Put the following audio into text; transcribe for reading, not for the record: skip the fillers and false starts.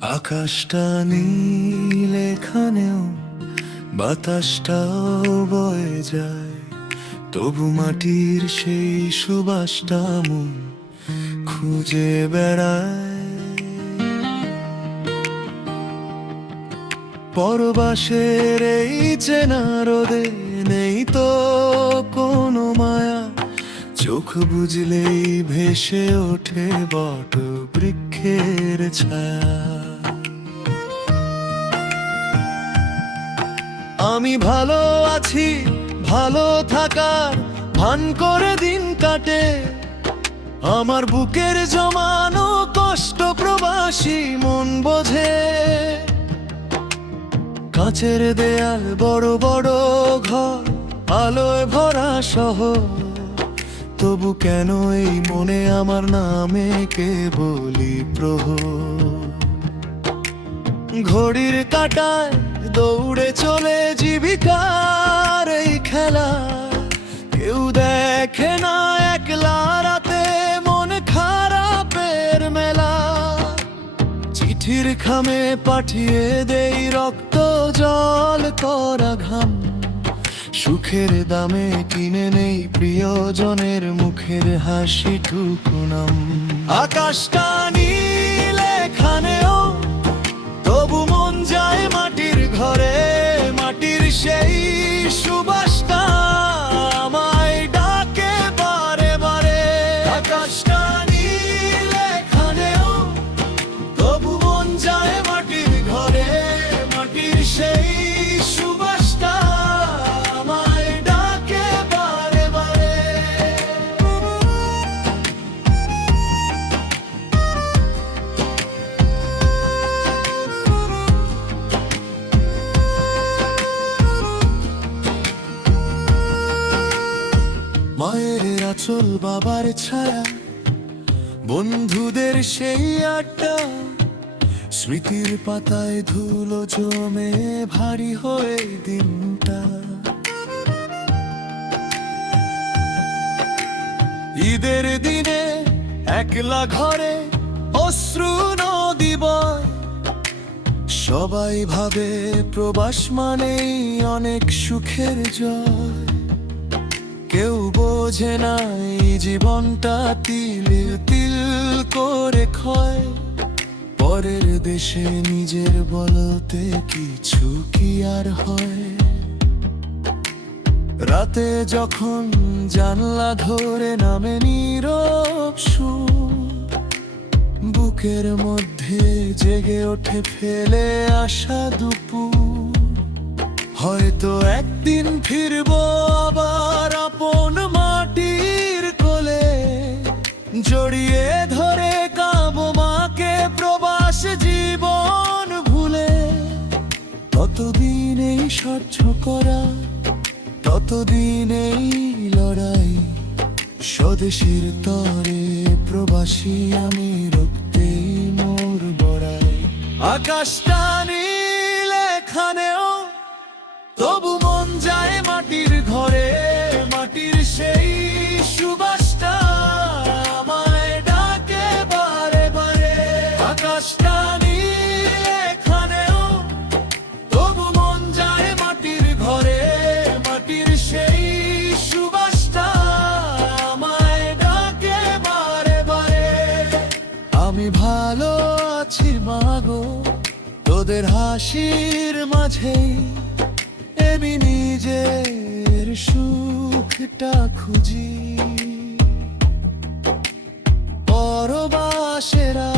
আকাশটা নীল এখানেও, বাতাসটাও বয়ে যায়, তবু মাটির সেই সুবাসটা মন খুঁজে বেড়ায়। পরবাসের এই চেনা রোদে নেই তো কোনো মায়া, চোখ বুঝলেই ভেসে ওঠে বট বৃক্ষের ছায়া। আমি ভালো আছি, ভালো থাকার ভান করে দিন কাটে, আমার বুকের জমানো কষ্ট প্রবাসী মন বোঝে। কাঁচের দেয়াল, বড় বড় ঘর, আলোয় ভরা শহর, তবু কেন এই মনে আমার নামে কে বলি প্রহর। ঘড়ির কাঁটায় দৌড়ে চলে জীবিকার এই খেলা, কেউ দেখে না একলা রাতে মন খারাপের মেলা। চিঠির খামে পাঠিয়ে দেই রক্ত জল করা ঘাম, সুখের দামে কিনে নেই প্রিয়জনের মুখের হাসিটুকু নাম। আকাশটা নীল এখানেও, তবু মন যায় মাটির ঘরে, মাটির সেই সুবাসটা আমায় ডাকে বারে বারে। আকাশটা নীল এখানেও, তবু মন যায় মাটির ঘরে, মাটির সেই সুবাসটা আমায় ডাকে বারে বারে। মায়ের আঁচল, বাবার ছায়া, বন্ধুদের সেই আড্ডা, স্মৃতির পাতায় ধুলো জমে ভারী হয়ে দিনটা। ঈদের দিনে একলা ঘরে অশ্রু নদী বয়, সবাই ভাবে প্রবাস মানেই অনেক সুখের জয়। কেউ বোঝে না এই জীবনটা তিল তিল করে ক্ষয়, পরের দেশে নিজের বলতে কিছু কি আর হয়। রাতে যখন জানলা ধরে নামে নীরব সুর, বুকের মধ্যে জেগে ওঠে ফেলে আসা দুপুর। হয়তো একদিন ফিরবো আবার আপন মাটির কোলে, জড়িয়ে ধরে কাঁদবো মাকে প্রবাস জীবন ভুলে। ততদিন এই সহ্য করা, ততদিন এই লড়াই, স্বদেশের তরে প্রবাসী আমি রক্তেই মোর বড়াই। আকাশটা নীল এখানেও, তবু মন যায় মাটির ঘরে, মাটির সেই সুবাসটা আমায় ডাকে বারে বারে। আকাশটা নীল এখানেও, তবু মন যায় মাটির ঘরে, মাটির সেই সুবাসটা আমায় ডাকে বারে বারে। আমি ভালো আছি মাগো, তোদের হাসির মাঝেই আমি নিজের সুখটা খুঁজি। পরবাসেরা